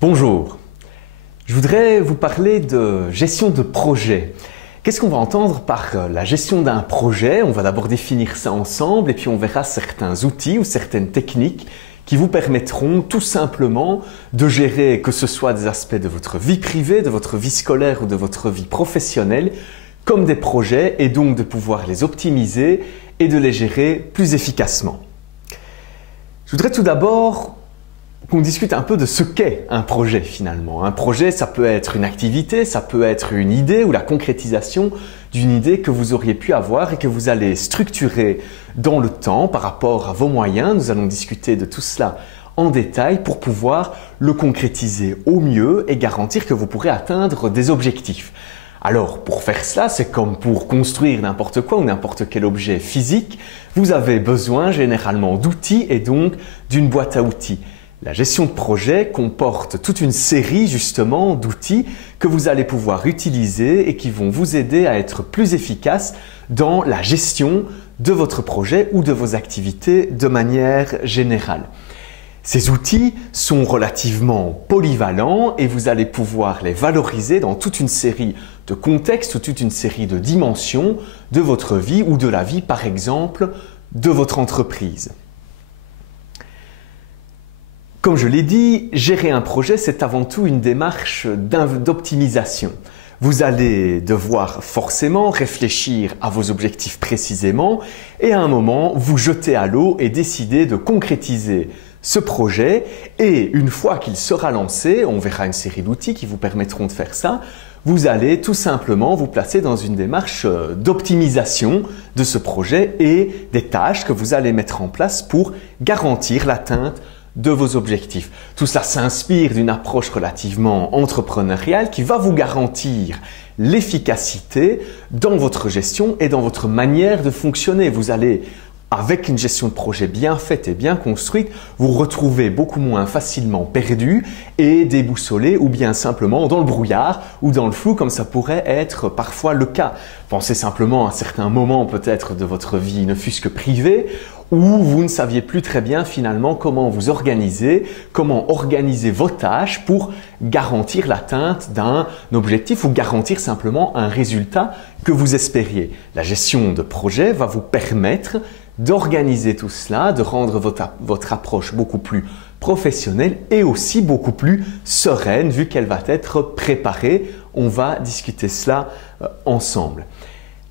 Bonjour, je voudrais vous parler de gestion de projet. Qu'est-ce qu'on va entendre par la gestion d'un projet? On va d'abord définir ça ensemble et puis on verra certains outils ou certaines techniques qui vous permettront tout simplement de gérer que ce soit des aspects de votre vie privée, de votre vie scolaire ou de votre vie professionnelle comme des projets et donc de pouvoir les optimiser et de les gérer plus efficacement. Je voudrais tout d'abord qu'on discute un peu de ce qu'est un projet finalement. Un projet, ça peut être une activité, ça peut être une idée ou la concrétisation d'une idée que vous auriez pu avoir et que vous allez structurer dans le temps par rapport à vos moyens. Nous allons discuter de tout cela en détail pour pouvoir le concrétiser au mieux et garantir que vous pourrez atteindre des objectifs. Alors, pour faire cela, c'est comme pour construire n'importe quoi ou n'importe quel objet physique, vous avez besoin généralement d'outils et donc d'une boîte à outils. La gestion de projet comporte toute une série justement d'outils que vous allez pouvoir utiliser et qui vont vous aider à être plus efficace dans la gestion de votre projet ou de vos activités de manière générale. Ces outils sont relativement polyvalents et vous allez pouvoir les valoriser dans toute une série de contextes ou toute une série de dimensions de votre vie ou de la vie par exemple de votre entreprise. Comme je l'ai dit, gérer un projet, c'est avant tout une démarche d'optimisation. Vous allez devoir forcément réfléchir à vos objectifs précisément et à un moment vous jeter à l'eau et décider de concrétiser ce projet. Et une fois qu'il sera lancé, on verra une série d'outils qui vous permettront de faire ça, vous allez tout simplement vous placer dans une démarche d'optimisation de ce projet et des tâches que vous allez mettre en place pour garantir l'atteinte de vos objectifs. Tout ça s'inspire d'une approche relativement entrepreneuriale qui va vous garantir l'efficacité dans votre gestion et dans votre manière de fonctionner. Vous allez, avec une gestion de projet bien faite et bien construite, vous retrouver beaucoup moins facilement perdu et déboussolé ou bien simplement dans le brouillard ou dans le flou comme ça pourrait être parfois le cas. Pensez simplement à certains moments peut-être de votre vie, ne fût-ce que privée, où vous ne saviez plus très bien finalement comment vous organiser, comment organiser vos tâches pour garantir l'atteinte d'un objectif ou garantir simplement un résultat que vous espériez. La gestion de projet va vous permettre d'organiser tout cela, de rendre votre approche beaucoup plus professionnelle et aussi beaucoup plus sereine vu qu'elle va être préparée. On va discuter cela ensemble.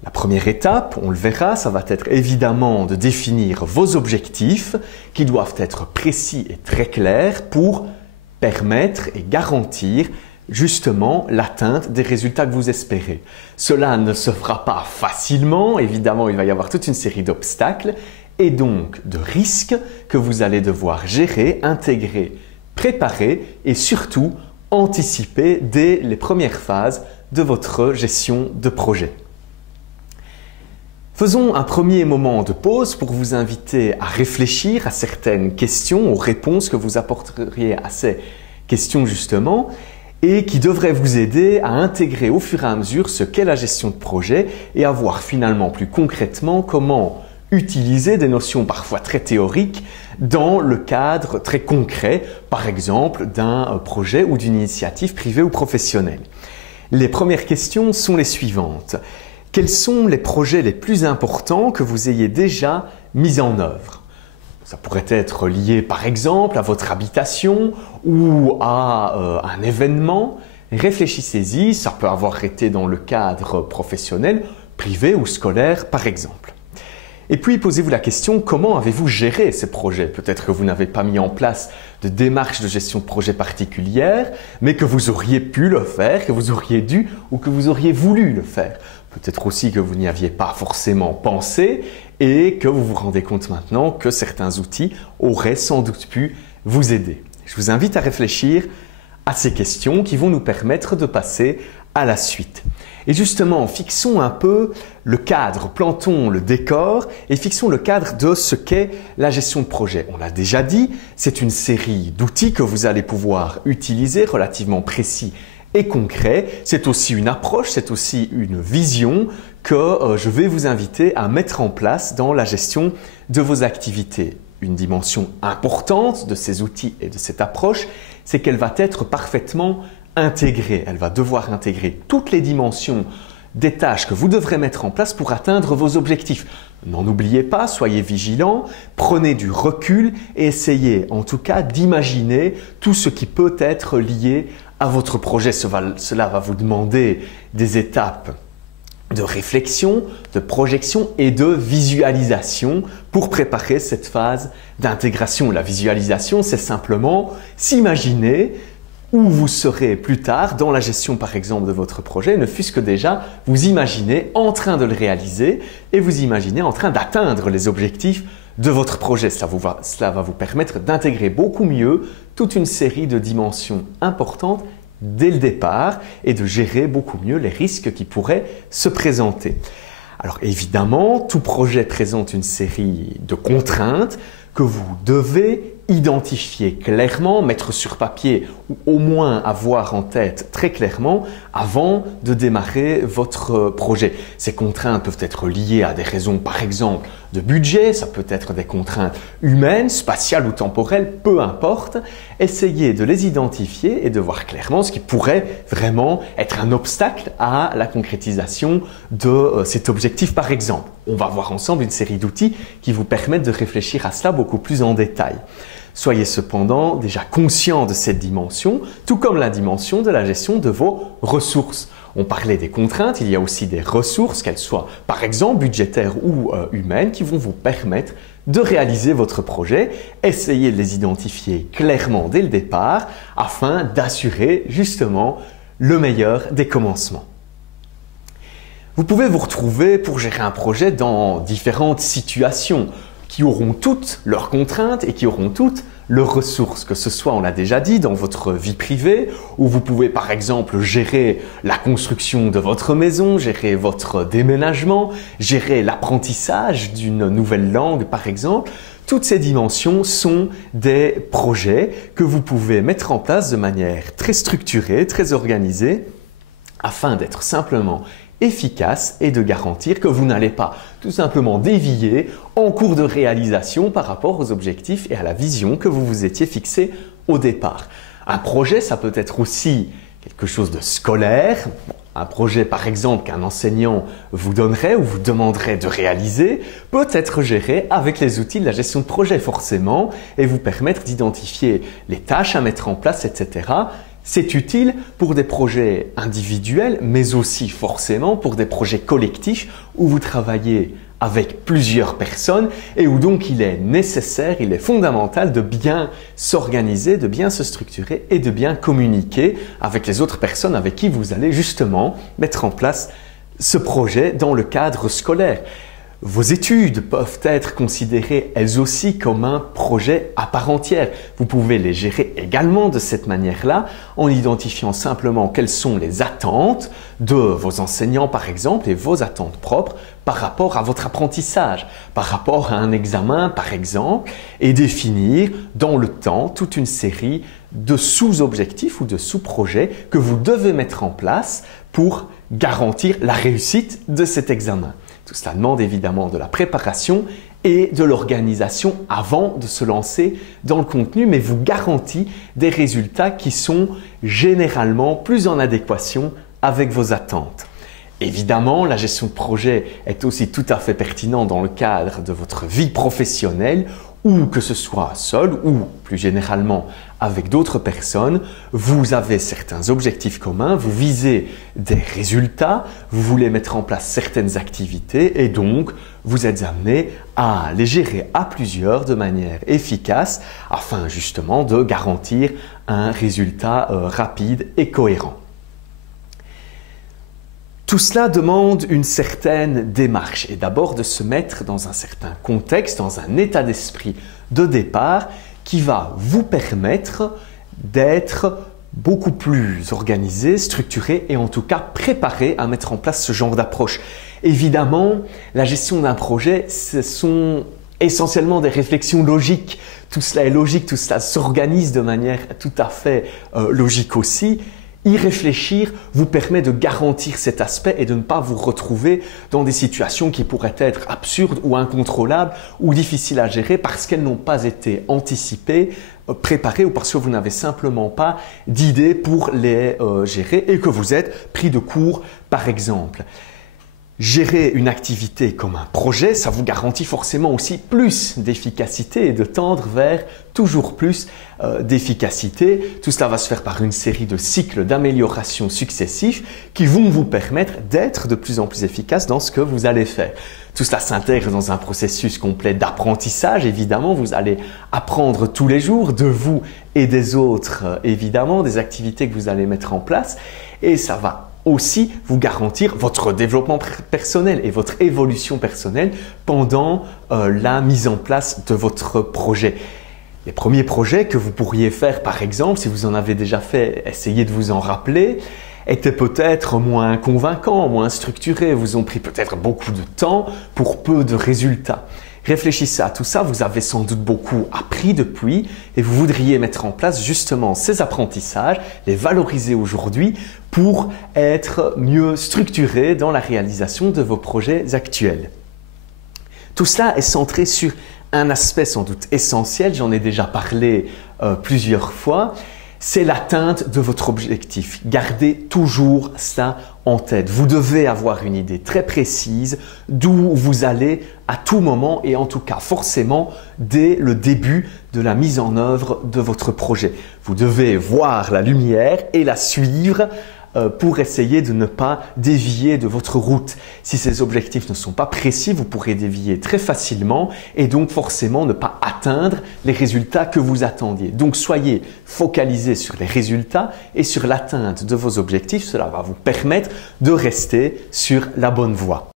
La première étape, on le verra, ça va être évidemment de définir vos objectifs qui doivent être précis et très clairs pour permettre et garantir justement l'atteinte des résultats que vous espérez. Cela ne se fera pas facilement, évidemment il va y avoir toute une série d'obstacles et donc de risques que vous allez devoir gérer, intégrer, préparer et surtout anticiper dès les premières phases de votre gestion de projet. Faisons un premier moment de pause pour vous inviter à réfléchir à certaines questions, aux réponses que vous apporteriez à ces questions justement et qui devraient vous aider à intégrer au fur et à mesure ce qu'est la gestion de projet et à voir finalement plus concrètement comment utiliser des notions parfois très théoriques dans le cadre très concret, par exemple d'un projet ou d'une initiative privée ou professionnelle. Les premières questions sont les suivantes. Quels sont les projets les plus importants que vous ayez déjà mis en œuvre? Ça pourrait être lié par exemple à votre habitation ou à un événement. Réfléchissez-y, ça peut avoir été dans le cadre professionnel, privé ou scolaire par exemple. Et puis posez-vous la question, comment avez-vous géré ces projets? Peut-être que vous n'avez pas mis en place de démarche de gestion de projet particulière, mais que vous auriez pu le faire, que vous auriez dû ou que vous auriez voulu le faire. Peut-être aussi que vous n'y aviez pas forcément pensé et que vous vous rendez compte maintenant que certains outils auraient sans doute pu vous aider. Je vous invite à réfléchir à ces questions qui vont nous permettre de passer à la suite. Et justement, fixons un peu le cadre, plantons le décor et fixons le cadre de ce qu'est la gestion de projet. On l'a déjà dit, c'est une série d'outils que vous allez pouvoir utiliser relativement précis et concret. C'est aussi une approche, c'est aussi une vision que je vais vous inviter à mettre en place dans la gestion de vos activités. une dimension importante de ces outils et de cette approche, c'est qu'elle va être parfaitement intégrée. Elle va devoir intégrer toutes les dimensions des tâches que vous devrez mettre en place pour atteindre vos objectifs. N'en oubliez pas, soyez vigilants, prenez du recul et essayez en tout cas d'imaginer tout ce qui peut être lié à votre projet. Cela va vous demander des étapes de réflexion, de projection et de visualisation pour préparer cette phase d'intégration. La visualisation, c'est simplement s'imaginer où vous serez plus tard dans la gestion par exemple de votre projet, ne fût-ce que déjà vous imaginez en train de le réaliser et vous imaginez en train d'atteindre les objectifs de votre projet. Cela va vous permettre d'intégrer beaucoup mieux toute une série de dimensions importantes dès le départ et de gérer beaucoup mieux les risques qui pourraient se présenter. Alors évidemment, tout projet présente une série de contraintes que vous devez identifier clairement, mettre sur papier ou au moins avoir en tête très clairement avant de démarrer votre projet. Ces contraintes peuvent être liées à des raisons par exemple de budget, ça peut être des contraintes humaines, spatiales ou temporelles, peu importe. Essayez de les identifier et de voir clairement ce qui pourrait vraiment être un obstacle à la concrétisation de cet objectif par exemple. On va voir ensemble une série d'outils qui vous permettent de réfléchir à cela beaucoup plus en détail. Soyez cependant déjà conscient de cette dimension, tout comme la dimension de la gestion de vos ressources. On parlait des contraintes, il y a aussi des ressources, qu'elles soient par exemple budgétaires ou humaines, qui vont vous permettre de réaliser votre projet. Essayez de les identifier clairement dès le départ afin d'assurer justement le meilleur des commencements. Vous pouvez vous retrouver pour gérer un projet dans différentes situations qui auront toutes leurs contraintes et qui auront toutes leurs ressources, que ce soit, on l'a déjà dit, dans votre vie privée, où vous pouvez par exemple gérer la construction de votre maison, gérer votre déménagement, gérer l'apprentissage d'une nouvelle langue par exemple. Toutes ces dimensions sont des projets que vous pouvez mettre en place de manière très structurée, très organisée, afin d'être simplement efficace et de garantir que vous n'allez pas tout simplement dévier en cours de réalisation par rapport aux objectifs et à la vision que vous vous étiez fixé au départ. Un projet, ça peut être aussi quelque chose de scolaire. Un projet par exemple qu'un enseignant vous donnerait ou vous demanderait de réaliser peut être géré avec les outils de la gestion de projet forcément et vous permettre d'identifier les tâches à mettre en place, etc. C'est utile pour des projets individuels, mais aussi forcément pour des projets collectifs où vous travaillez avec plusieurs personnes et où donc il est nécessaire, il est fondamental de bien s'organiser, de bien se structurer et de bien communiquer avec les autres personnes avec qui vous allez justement mettre en place ce projet dans le cadre scolaire. Vos études peuvent être considérées elles aussi comme un projet à part entière. Vous pouvez les gérer également de cette manière-là en identifiant simplement quelles sont les attentes de vos enseignants par exemple et vos attentes propres par rapport à votre apprentissage, par rapport à un examen par exemple et définir dans le temps toute une série de sous-objectifs ou de sous-projets que vous devez mettre en place pour garantir la réussite de cet examen. Tout cela demande évidemment de la préparation et de l'organisation avant de se lancer dans le contenu, mais vous garantit des résultats qui sont généralement plus en adéquation avec vos attentes. Évidemment, la gestion de projet est aussi tout à fait pertinente dans le cadre de votre vie professionnelle ou que ce soit seul ou plus généralement avec d'autres personnes, vous avez certains objectifs communs, vous visez des résultats, vous voulez mettre en place certaines activités et donc vous êtes amené à les gérer à plusieurs de manière efficace afin justement de garantir un résultat rapide et cohérent. Tout cela demande une certaine démarche et d'abord de se mettre dans un certain contexte, dans un état d'esprit de départ qui va vous permettre d'être beaucoup plus organisé, structuré et en tout cas préparé à mettre en place ce genre d'approche. Évidemment, la gestion d'un projet, ce sont essentiellement des réflexions logiques. Tout cela est logique, tout cela s'organise de manière tout à fait logique aussi. Y réfléchir vous permet de garantir cet aspect et de ne pas vous retrouver dans des situations qui pourraient être absurdes ou incontrôlables ou difficiles à gérer parce qu'elles n'ont pas été anticipées, préparées ou parce que vous n'avez simplement pas d'idées pour les gérer et que vous êtes pris de court par exemple. Gérer une activité comme un projet, ça vous garantit forcément aussi plus d'efficacité et de tendre vers toujours plus d'efficacité. Tout cela va se faire par une série de cycles d'amélioration successifs qui vont vous permettre d'être de plus en plus efficace dans ce que vous allez faire. Tout cela s'intègre dans un processus complet d'apprentissage. Évidemment, vous allez apprendre tous les jours de vous et des autres, évidemment, des activités que vous allez mettre en place et ça va aussi vous garantir votre développement personnel et votre évolution personnelle pendant la mise en place de votre projet. Les premiers projets que vous pourriez faire par exemple, si vous en avez déjà fait, essayez de vous en rappeler, étaient peut-être moins convaincants, moins structurés, vous ont pris peut-être beaucoup de temps pour peu de résultats. Réfléchissez à tout ça, vous avez sans doute beaucoup appris depuis et vous voudriez mettre en place justement ces apprentissages, les valoriser aujourd'hui pour être mieux structuré dans la réalisation de vos projets actuels. Tout cela est centré sur un aspect sans doute essentiel, j'en ai déjà parlé plusieurs fois, c'est l'atteinte de votre objectif. Gardez toujours ça en tête. Vous devez avoir une idée très précise d'où vous allez à tout moment et en tout cas forcément dès le début de la mise en œuvre de votre projet. Vous devez voir la lumière et la suivre pour essayer de ne pas dévier de votre route. Si ces objectifs ne sont pas précis, vous pourrez dévier très facilement et donc forcément ne pas atteindre les résultats que vous attendiez. Donc soyez focalisés sur les résultats et sur l'atteinte de vos objectifs. Cela va vous permettre de rester sur la bonne voie.